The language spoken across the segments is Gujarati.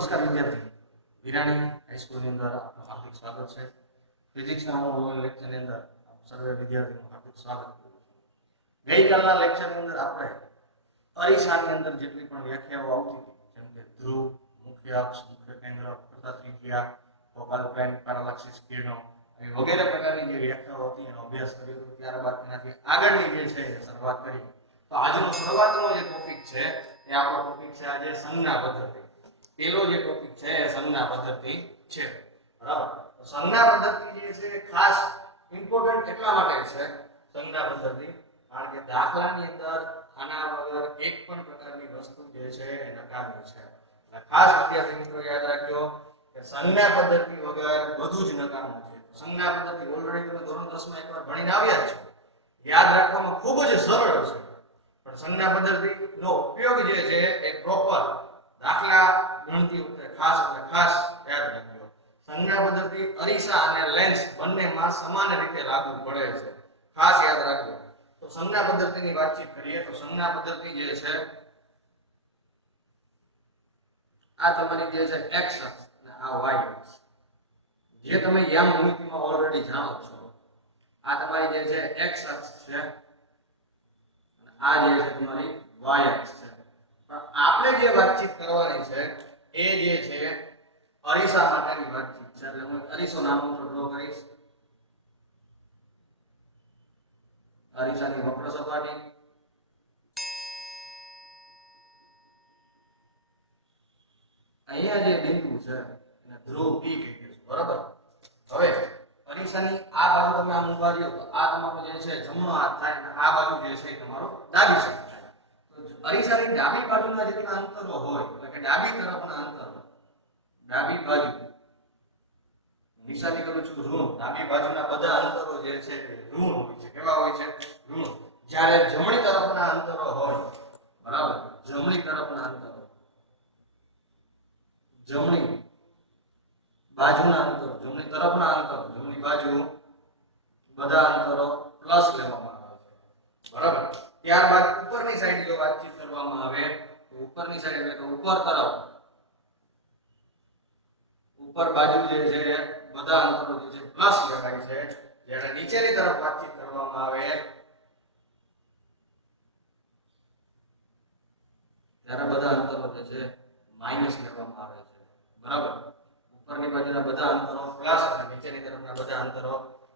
નમસ્કાર વિદ્યાર્થી વિરાણી હાઈસ્કૂલની અંદર આપનું હાર્દિક સ્વાગત છે। ફિઝિક્સના ઓનલાઈન લેક્ચરની અંદર આપ સર્વે વિદ્યાર્થીઓનું હાર્દિક સ્વાગત કરું છું। ગઈકાલના લેક્ચરની અંદર આપણે અરીસાની અંદર જેટલી પણ વ્યાખ્યાઓ આવતી હતી જેમ કે ધ્રુવ, મુખ્ય અક્ષ, મુખ્ય કેન્દ્ર, કરતા ત્રિજ્યા, ફોકલ પ્લેન, પેરાલેક્સિસ કિરણો વગેરે પ્રકારની જે વ્યાખ્યાઓ હતી એનો અભ્યાસ કર્યો હતો। ત્યારબાદ એનાથી આગળની જે છે એ શરૂઆત કરી। તો આજનો શરૂઆતનો જે ટોપિક છે એ આપણો ટોપિક છે આજે સંજ્ઞા પદ્ધતિ। પેલો જે ટોપિક છે એ સંજ્ઞા પદ્ધતિ છે, બરાબર। તો સંજ્ઞા પદ્ધતિ જે છે ખાસ ઇમ્પોર્ટન્ટ એટલા માટે છે સંજ્ઞા પદ્ધતિ કારણ કે દાખલાની અંદર આના વગર એક પણ પ્રકારની વસ્તુ જે છે એ નકામી છે। એટલે ખાસ વિદ્યાર્થી મિત્રો યાદ રાખજો કે સંજ્ઞા પદ્ધતિ વગર બધું જ નકામું છે। સંજ્ઞા પદ્ધતિ ઓલરેડી તમે ધોરણ 10 માં એકવાર ભણીને આવ્યા છો, યાદ રાખવામાં ખૂબ જ સરળ છે, પણ સંજ્ઞા પદ્ધતિનો ઉપયોગ જે છે એ પ્રોપર દાખલા ગણતી વખતે ખાસ યાદ રાખજો। સંજ્ઞા પદ્ધતિ અરીસા અને લેન્સ બંનેમાં સમાન રીતે લાગુ પડે છે, ખાસ યાદ રાખજો। તો સંજ્ઞા પદ્ધતિની વાતચીત કરીએ તો સંજ્ઞા પદ્ધતિ જે છે આ તમારી જે છે x અક્ષ અને આ y અક્ષ જે તમે યામ ભૂમિતિમાં ઓલરેડી જાણો છો। આ તમારી જે છે x અક્ષ છે અને આ જે છે તમારી y અક્ષ છે। પણ આપણે જે વાતચીત કરવાની છે એ જે છે અરીસા માટેની વાતચીત છે। એટલે હું અરીસો નામનો ડ્રો કરીશ। અરીસાની વક્ર સપાટી, અહીંયા જે બિંદુ છે એને ધ્રુવ P કહીએ છીએ, બરાબર। હવે અરીસાની આ બાજુ તમે આમ ઊભા રહ્યો તો આ તમારો જે છે જમણો હાથ થાય અને આ બાજુ જે છે તમારો ડાબી સાઈડ થાય। તો અરીસાની ડાબી બાજુના જેટલા અંતરો હોય એટલે કે ડાબી તરફના અંતરો, ડાબી બાજુ નિશાની કરું છું ઋણ, ડાબી બાજુના બધા અંતરો જે છે ઋણ હોય છે। કેવા હોય છે? ઋણ। જ્યારે જમણી તરફના અંતરો હોય, બરાબર, જમણી તરફના અંતરો, જમણી બાજુના અંતરો, જમણી તરફના અંતરો, જમણી બાજુ બધા અંતરો પ્લસ લેવામાં આવે છે, બરાબર। ત્યારબાદ ઉપરની સાઈડ જો વાતચીત કરવામાં આવે તો ઉપરની સાઈડ એટલે કે ઉપર તરફ, ઉપર બાજુ જે છે બધા અંતરો જે છે પ્લસ લેવાય છે। જ્યારે નીચેની તરફ વાતચીત કરવામાં આવે ત્યારે બધા અંતરો જે છે માઈનસ લેવામાં આવે છે, બરાબર। ઉપરની બાજુના બધા અંતરો પ્લસ અને નીચેની તરફના બધા અંતરો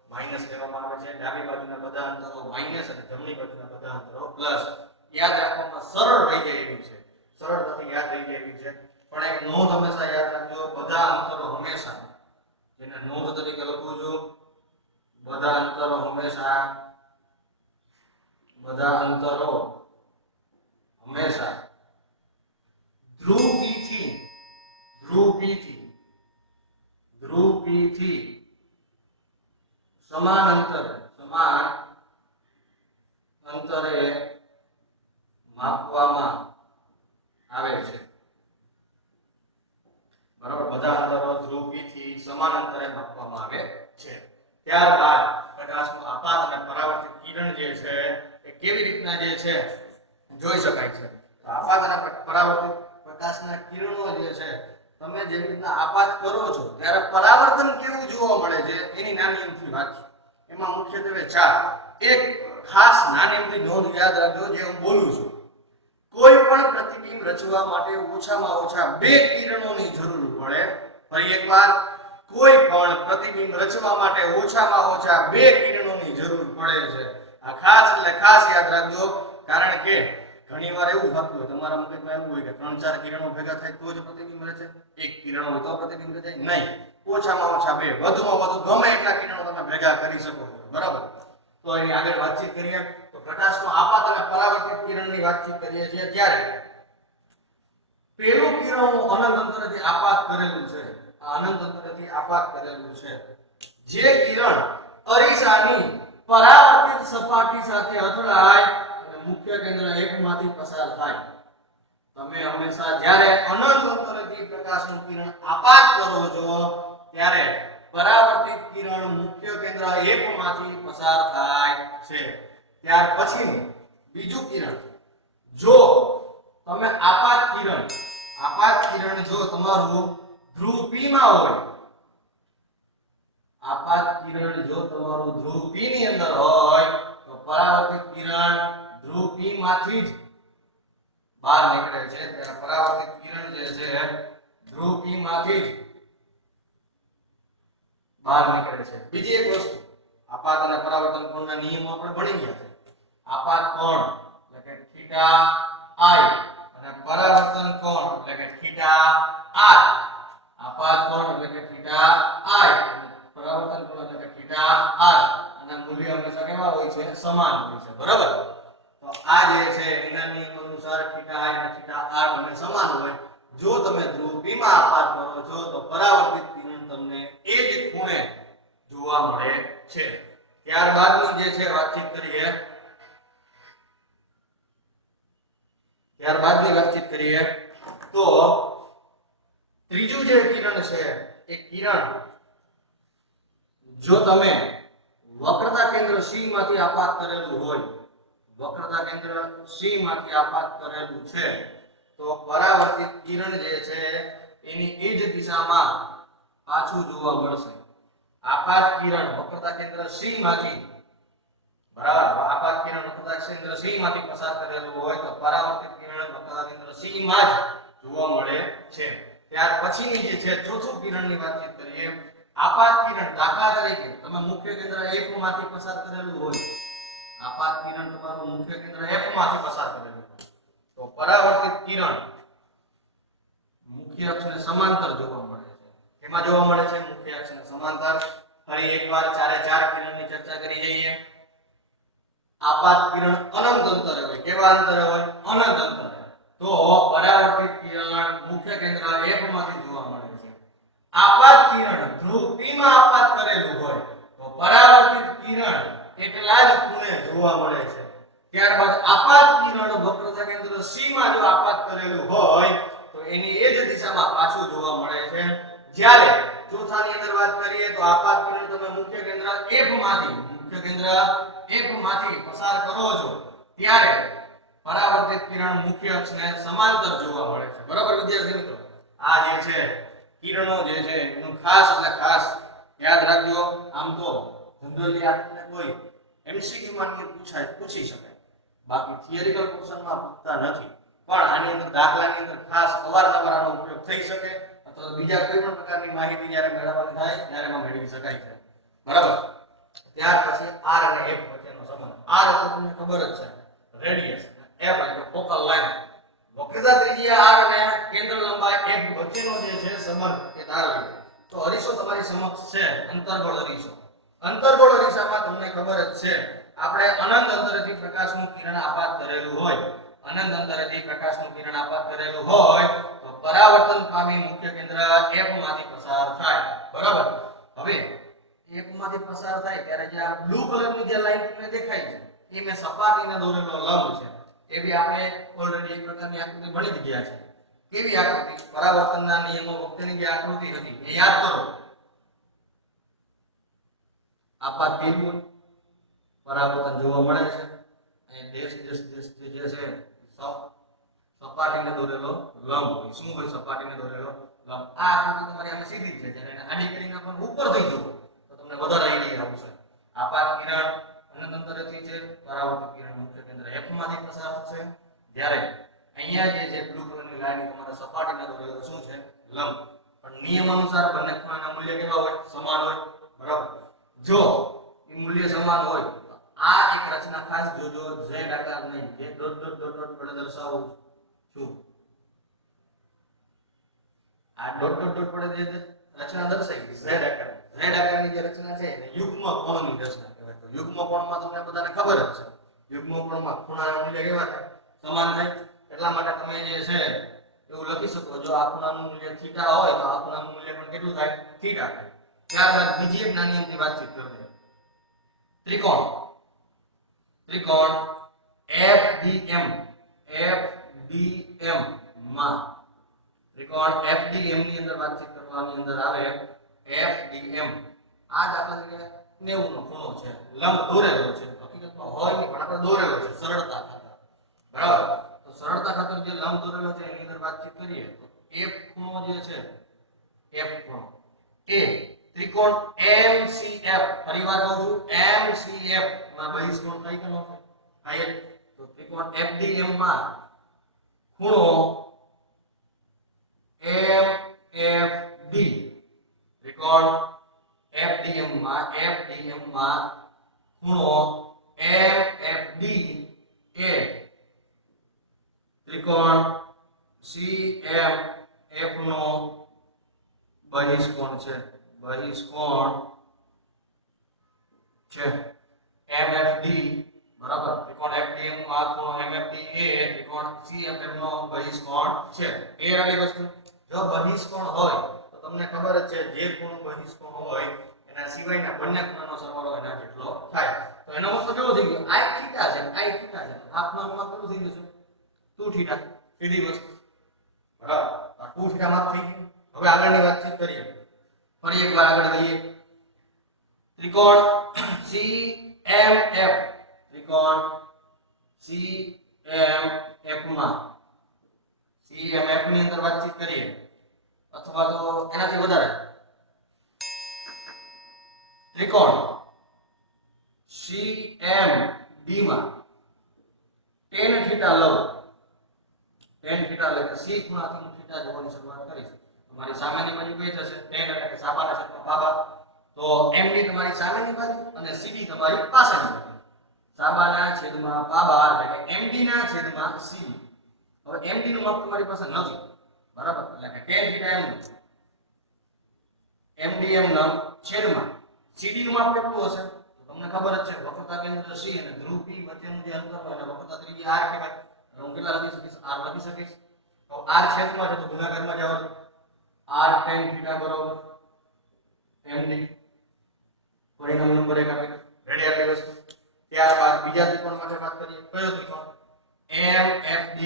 માઈનસ લેવામાં આવે છે। ડાબી બાજુના બધા અંતરો માઈનસ અને જમણી બાજુના બધા અંતરો પ્લસ। યાદ રાખવામાં સરળ રહી જાય એવી છે, સરળતાથી યાદ રહી જાય એવી છે। પણ એક નોંધ હંમેશા યાદ રાખજો, બધા અંતરો હંમેશા, જેને નોંધ તરીકે લખું છું, બધા અંતરો હંમેશા ધ્રુવ P થી સમાન અંતરે માપવામાં આવે છે, બરાબર। બધા અંતરો ધ્રુવ P થી સમાન અંતરે માપવામાં આવે છે। ત્યારબાદ પ્રકાશનું આપાત અને પરાવર્તિત કિરણ જે છે એ કેવી રીતના જે છે જોઈ શકાય છે? તો આપાત અને પરાવર્તિત પ્રકાશના કિરણો જે છે તમે જેવી રીતના આપાત કરો છો ત્યારે પરાવર્તન કેવું જોવા મળે છે એની નાની અમથી વાત છે। એમાં મુખ્યત્વે 4 એક ખાસ નાની અમથી નોંધ યાદ રાખજો જે હું બોલું છું। કોઈ પણ પ્રતિબિંબ રચવા માટે ઓછામાં ઓછા 2 કિરણોની જરૂર પડે। ફરી એકવાર, કોઈ પણ પ્રતિબિંબ રચવા માટે ઓછામાં ઓછા 2 કિરણોની જરૂર પડે છે। આ ખાસ એટલે ખાસ યાદ રાખજો, કારણ કે ઘણીવાર એવું થતું હોય તમારા મગજમાં એવું હોય કે 3-4 કિરણો ભેગા થાય તો જ પ્રતિબિંબ રચે, એક કિરણ હોય તો પ્રતિબિંબ રચાય નહીં। ઓછામાં ઓછા 2, વધુમાં વધુ ગમે એટલા કિરણો તમે ભેગા કરી શકો છો, બરાબર। તો એની આગળ વાતચીત કરીએ તો પ્રકાશનો આપાત અને પરાવર્તિત કિરણની વાતચીત કરીએ છીએ ત્યારે પેલું કિરણ અનંત અંતરેથી આપાત કરેલું છે। આ અનંત અંતરેથી આપાત કરેલું છે જે કિરણ અરીસાની પરાવર્તિત સપાટી સાથે અથડાય અને મુખ્ય કેન્દ્ર 1 માંથી પસાર થાય। તમે હંમેશા જ્યારે અનંત અંતરેથી પ્રકાશનું કિરણ આપાત કરો છો ત્યારે પરાવર્તિત કિરણ મુખ્ય કેન્દ્ર 1 માંથી પસાર થાય છે। ત્યાર પછી બીજું કિરણ, જો તમે આપાત કિરણ આપાત કિરણ જો તમારું ધ્રુવ P માં હોય, આપાત કિરણ જો તમારું ધ્રુવ P ની અંદર હોય તો પરાવર્તિત કિરણ ધ્રુવ P માંથી જ બહાર નીકળે છે. ત્યારે પરાવર્તિત કિરણ જે છે ધ્રુવ P માંથી જ બહાર નીકળે છે. બીજી એક વસ્તુ, આપાત અને પરાવર્તન કોણના નિયમો આપણે ભણી ગયા છે. આપાત કોણ એટલે કે થીટા I અને પરાવર્તન કોણ એટલે કે થીટા R. આપાત કોણ એટલે કે થીટા I, પરાવર્તન કોણ એટલે કે થીટા R, અને મૂલ્ય હંમેશા કેવા હોય છે? સમાન હોય છે. બરાબર? તો આ જે છે એના નિયમ અનુસાર થીટા I અને થીટા R બંને સમાન હોય. જો તમે ધ્રુવ P માં આપાત કરો છો તો પરાવર્તિત કિરણ તમને એ જ ખૂણે જોવા મળે છે. ત્યારબાદનું જે છે વાતચીત કરીએ, તો ત્રીજું જે કિરણ છે એ કિરણ જો તમે વક્રતા કેન્દ્ર C માંથી આપાત કરેલું હોય, વક્રતા કેન્દ્ર C માંથી આપાત કરેલું છે તો પરાવર્તિત કિરણ જે છે એની એ જ દિશામાં પાછું જોવા મળશે. આપાત કિરણ વક્રતા કેન્દ્ર C માંથી, બરાબર, આપાત કિરણ વક્રતા કેન્દ્ર C માંથી પસાર કરેલું હોય તો પરાવર્તિત કિરણ વક્રતા કેન્દ્ર C માં જ જોવા મળે છે. ત્યાર પછીની જે છે ચોથું કિરણની વાતચીત કરીએ. આપાત કિરણ દાખલા તરીકે તમે મુખ્ય કેન્દ્ર F માંથી પસાર કરેલું હોય, આપાત કિરણ તમારું મુખ્ય કેન્દ્ર F માંથી પસાર કરેલું હોય તો પરાવર્તિત કિરણ મુખ્ય અક્ષને સમાંતર જોવા મળે છે. કેમાં જોવા મળે છે? મુખ્ય અક્ષને સમાંતર. ફરી એકવાર ચારે ચાર કિરણની ચર્ચા કરી જઈએ. આપાત કિરણ અનંત અંતરે હોય. કેવા અંતરે હોય? અનંત અંતરે. તો પરાવર્તિત કિરણ મુખ્ય કેન્દ્ર F માંથી જોવા મળે છે. આપાત કિરણ ધ્રુવ P માં આપાત કરેલું હોય તો પરાવર્તિત કિરણ એટલા જ ખૂણે જોવા મળે છે. ત્યારબાદ આપાત કિરણ વક્રતા કેન્દ્ર C માં જો આપાત કરેલું હોય તો એની એ જ દિશામાં પાછું જોવા મળે છે. જ્યારે ચોથાની અંદર વાત કરીએ તો આપાત કિરણ તમે મુખ્ય કેન્દ્ર F માંથી પસાર કરો છો ત્યારે પરાવર્તિત કિરણ મુખ્ય અક્ષને સમાંતર જોવા મળે છે. બરાબર વિદ્યાર્થી મિત્રો? આ જે છે કિરણો જે છે એનું ખાસ એટલે ખાસ યાદ રાખજો. આમ તો જનરલી આપણને કોઈ MCQ માં પૂછી શકાય, બાકી થિયરિકલ પોર્શનમાં પૂછતા નથી. પણ આની અંદર દાખલાની અંદર ખાસ અવારનવાર આનો ઉપયોગ થઈ શકે અથવા બીજા કોઈ પણ પ્રકારની માહિતી જ્યારે મેળવવાની થાય ત્યારે એમાં મેળવી શકાય છે. બરાબર? ત્યાર પછી R અને F વચ્ચેનો સંબંધ. R એટલે તમને ખબર જ છે રેડિયસ, F એટલે ફોકલ લાઈન. વક્રતા ત્રિજ્યા R અને કેન્દ્ર લંબાઈ F વચ્ચેનો જે છે સંબંધ એ ધારેલો. તો અરીસો તમારી સમક્ષ છે, અંતર્ગોળ અરીસો. અંતર્ગોળ અરીસામાં તમને ખબર જ છે આપણે અનંત અંતરેથી પ્રકાશનું કિરણ આપાત કરેલું હોય, અનંત અંતરેથી પ્રકાશનું કિરણ આપાત કરેલું હોય તો પરાવર્તન પામી મુખ્ય કેન્દ્ર F માંથી પસાર થાય. બરાબર? હવે F માંથી પસાર થાય ત્યારે જે આ બ્લુ કલરની જે લાઈન તમને દેખાય છે એ મે સપાટીને દોરેલો લંબ છે. એવી આપણે ઓલરેડી એક પ્રકારની આકૃતિ ભણી જ ગયા છે. કેવી આકૃતિ? પરાવર્તનના નિયમો વખતેની જે આકૃતિ હતી એ યાદ કરો. આપાત બિંદુ પરાવર્તન જોવા મળે છે અને દેશ જે છે સપાટીને દોરેલો લંબ હોય. શું હોય? સપાટીને દોરેલો લંબ. આ આકૃતિ તમારી આને સીધી છે. જ્યારે એને આડી કરીને પણ ઉપર થઈ જવું તો તમને વધારે આઈડિયા આવશે. આપાત કિરણ અનંત અંતરેથી છે, પરાવર્તિત કિરણ મુખ્ય કેન્દ્ર F માંથી પસાર થશે. જ્યારે અહીંયા જે છે બ્લુ કલરની લાઈન તમારે સપાટીને દોરેલો શું છે? લંબ. પણ નિયમ અનુસાર બંને ખૂણાના મૂલ્ય કેવા હોય? સમાન હોય. બરાબર? જો એ મૂલ્ય સમાન હોય તો આ એક રચના ખાસ જોજો, Z આકાર નહીં, જે ડોટ ડોટ ડોટ ડોટ વડે દર્શાવું છું. આ ડોટ ડોટ ડોટ વડે જે રચના દર્શાવી Z આકાર, Z આકારની જે રચના છે એને યુગ્મ કોણની રચના કહેવાય. તો યુગ્મ કોણમાં તમને બધાને ખબર જ છે યુગ્મ કોણમાં ખૂણાના મૂલ્ય કેવા થાય? સમાન થાય. એટલા માટે તમે જે છે એવું લખી શકો, જો આ ખૂણાનું મૂલ્ય થીટા હોય તો આ ખૂણાનું મૂલ્ય પણ કેટલું થાય? થીટા થાય. ત્યારબાદ બીજી એક નાની અમથી વાતચીત કરીએ. ત્રિકોણ FDM માં ત્રિકોણ FDM ની અંદર વાતચીત કરવાની અંદર આવે FDM. આ દાખલા તરીકે 90 નો ખૂણો છે, લંબ દોરેલો છે. હકીકતમાં હોય નહીં પણ આપણે દોરેલો છે સરળતા ખાતર. બરાબર? તો સરળતા ખાતર જે લંબ દોરેલો છે એની અંદર વાતચીત કરીએ તો F ખૂણો જે છે F ખૂણો એ ત્રિકોણ MCF ફરીવાર કહું છું MCF માં બહિષ્કોણ કઈ કોનો છે આ એક તો ત્રિકોણ FDM માં ખૂણો MFD ત્રિકોણ FDM માં ખૂણો MFD એ ત્રિકોણ CMF નો બહિષ્કોણ છે MFD બરાબર ત્રિકોણ FDM માં ખૂણો MFD એ ત્રિકોણ CMF નો બહિષ્કોણ છે એ વાળી વસ્તુ જો બહિષ્કોણ હોય તો તમને ખબર જ છે જે ખૂણો બહિષ્કોણ હોય એના સિવાયના બંને ખૂણાનો સરવાળો એના જેટલો થાય તો એનો મતલબ કેવો થઈ ગયો I થીટા છે આ ખૂણાનું માપ કેટલું થઈ ગયું છે 2 થીટા સીધી વસ્તુ બરાબર આ 2 થીટા માપ થઈ ગયું હવે આગળની વાતચીત કરીએ ફરી એકવાર આગળ જઈએ ત્રિકોણ CMF માં CMF ની અંદર વાતચીત કરીએ અથવા તો એનાથી વધારે ત્રિકોણ CMD માં tan થીટા લઉં tan થીટા એટલે કે C ખૂણાથી હું થીટા જોવાની શરૂઆત કરીશ તમારી સામેની બાજુ કઈ થશે tan એટલે કે સાબાના છેદમાં બાબા તો MD તમારી સામેની બાજુ અને CD તમારી પાછળની બાજુ સાબાના છેદમાં બાબા એટલે કે MD ના છેદમાં CD હવે MD નું માપ તમારી પાસે નથી બરાબર એટલે કે tan થીટા MDM ના છેદમાં CD નું માપ કેટલું હશે તો તમને ખબર જ છે વક્રતા કેન્દ્ર C અને ધ્રુવ P વચ્ચેનું જે અંતર હોય એને વક્રતા ત્રિજ્યા R કહેવાય હું કેટલા લખી શકીશ R લખી શકીશ તો R છેદમાં છે તો ગુણાકારમાં જાવ R tan થીટા બરાબર MD પરિણામ નંબર 1 આપી રેડી આપી વસ્તુ ત્યારબાદ બીજા ત્રિકોણ માટે વાત કરીએ કયો ત્રિકોણ MFD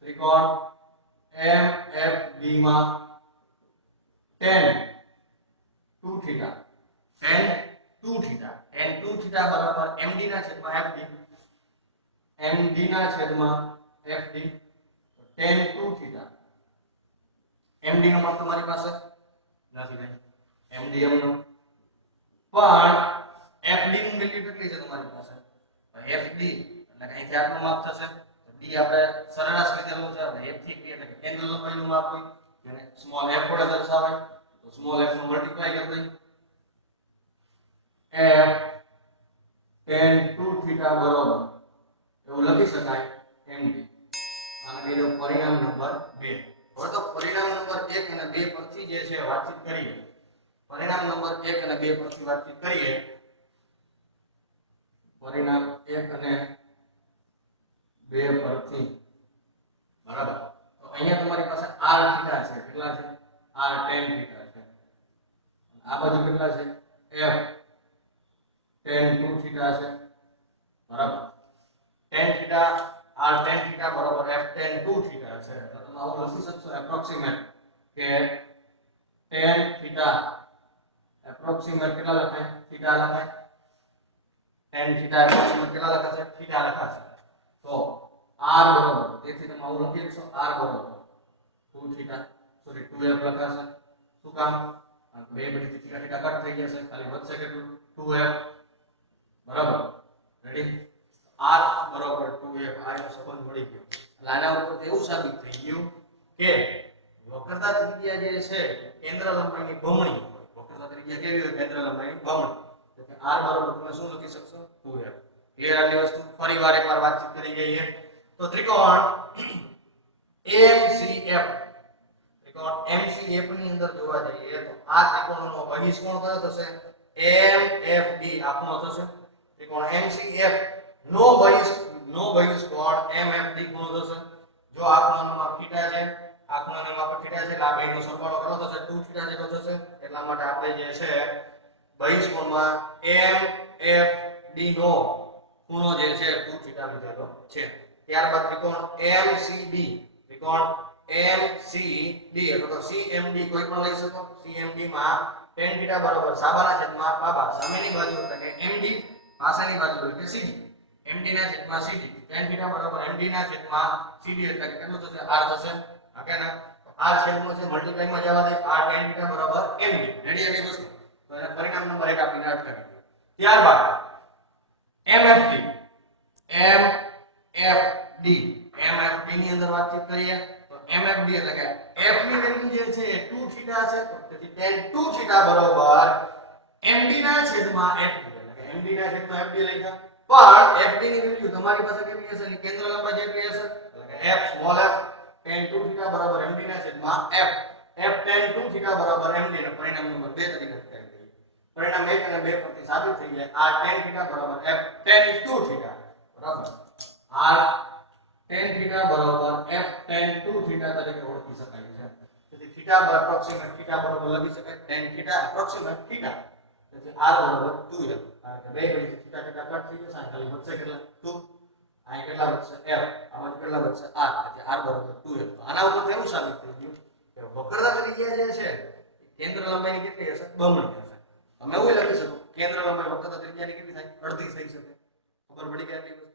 ત્રિકોણ MFD માં tan 2 થીટા બરાબર MD ના છેદમાં FD MD ના છેદમાં FD tan 2 થીટા MD નો માપ તમારી પાસે નથી ભાઈ MDM નો પણ FD નું વેલ્યુ કેટલી છે તમારી પાસે FD એટલે કે અહીંથી આટલું માપ થશે D આપણે સરેરાશ લીધેલું છે F થી P એટલે કે કેન્દ્ર લંબાઈનું માપ હોય જેને સ્મોલ f વડે દર્શાવાય તો સ્મોલ f નો મલ્ટીપ્લાય કરી દઈએ F tan 2 થીટા બરાબર એવું લખી શકાય MD અને બીજો પરિણામ નંબર 2 હવે તો પરિણામ નંબર 1 અને 2 પરથી જે છે વાતચીત કરીએ પરિણામ નંબર 1 અને 2 પરથી વાતચીત કરીએ પરિણામ 1 અને 2 પરથી બરાબર તો અહીંયા તમારી પાસે r થીટા છે કેટલા છે r tan થીટા છે આ બાજુ કેટલા છે f tan 2 થીટા છે બરાબર tan theta r tan theta બરાબર f tan 2 થીટા છે તો તમે આવું લખી શકશો એપ્રોક્સિમેટ કે tan થીટા એપ્રોક્સિમેટ કેટલા લખાય થીટા લખાય tan થીટા એપ્રોક્સિમેટ કેટલા લખાશે થીટા લખાશે તો r બરાબર તેથી તમે આવું લખી શકશો r બરાબર 2 થીટા સોરી 2f લખાશે શું કામ બે બધી થીટા થીટા કટ થઈ જશે ખાલી વધશે કેટલું 2f બરાબર રેડી r બરાબર 2f આ નો સંબંધ મળી ગયો એટલે આના ઉપર એવું સાબિત થઈ ગયું કે વક્રતા ત્રિજ્યા જે છે કેન્દ્ર લંબાઈની બમણી હોય વક્રતા ત્રિજ્યા કેવી હોય કેન્દ્ર લંબાઈની બમણી એટલે r બરાબર તમે શું લખી શકશો 2f ક્લિયર આટલી વસ્તુ ફરીવાર એકવાર વાતચીત કરી ગઈએ તો ત્રિકોણ MCF ની અંદર જોવા જઈએ તો આ ત્રિકોણનો બહિષ્કોણ કયો થશે MFD આપણો થશે ત્રિકોણ MCF નો બહિષ્કોણ MFD ખૂણો થશે જો આ ખૂણાનો માપ થીટા છે આ ખૂણાનો માપ થીટા છે એટલે આ બેનો સરવાળો કેટલો થશે 2 થીટા જેટલો થશે એટલા માટે આપણે જે છે બહિષ્કોણમાં MFD નો ખૂણો જે છે 2 થીટા લીધેલો છે ત્યારબાદ ત્રિકોણ MCD અથવા તો CMD કોઈ પણ લઈ શકો CMD માં tan થીટા બરાબર સાબાના છેદમાં બાબા સામેની બાજુ એટલે કે MD પાછળની બાજુ એટલે કે CD MD ના છેદમાં CD tan થીટા બરાબર MD ના છેદમાં CD એટલે કે કેટલું થશે R થશે ઓકે ને તો r છેદમાં છે મલ્ટીપ્લાય માં જવા દે r tan θ બરાબર md રેડી એટલી વસ્તુ તો એના પરિણામ નંબર 1 આપીને અટકાવી દો ત્યારબાદ mfd ની અંદર વાતચીત કરીએ તો mfd એટલે કે f ની વેલ્યુ જે છે એ 2θ છે તો તેથી tan 2θ બરાબર md ના છેદમાં fd એટલે કે md ના છેદમાં fd લખ્યા પણ fd ની વેલ્યુ તમારી પાસે કેટલી હશે એટલે કેન્દ્ર લંબાઈ જેટલી હશે એટલે કે f સ્મોલ f tan 2θ બરાબર md ના છેદમાં f f tan 2θ બરાબર md ને પરિણામ નંબર 2 તરીકે લખાઈ દઈએ પરિણામ 1 અને 2 પરથી સાબિત થઈ જાય r tan θ બરાબર f tan 2θ બરાબર r tan θ બરાબર f tan 2θ તરીકે ઓળખી શકાય છે તેથી θ એપ્રોક્સિમેટ θ બરાબર લખી શકાય tan θ એપ્રોક્સિમેટ θ તેથી r બરાબર 2f કારણ કે બે ઘડી θ કટ થઈ જશે ખાલી વધશે કેટલા 2 અહીં કેટલા વધશે f આમાં કેટલા વધશે r એટલે r બરાબર 2f આના ઉપરથી એવું સાબિત થઈ ગયું કે વક્રતા ત્રિજ્યા જે છે કેન્દ્ર લંબાઈની કેટલી હશે બમણી હશે તમે એવું લખી શકો કેન્દ્ર લંબાઈ વક્રતા ત્રિજ્યાની કેટલી થાય અડધી થઈ શકે ખબર પડી કે આટલી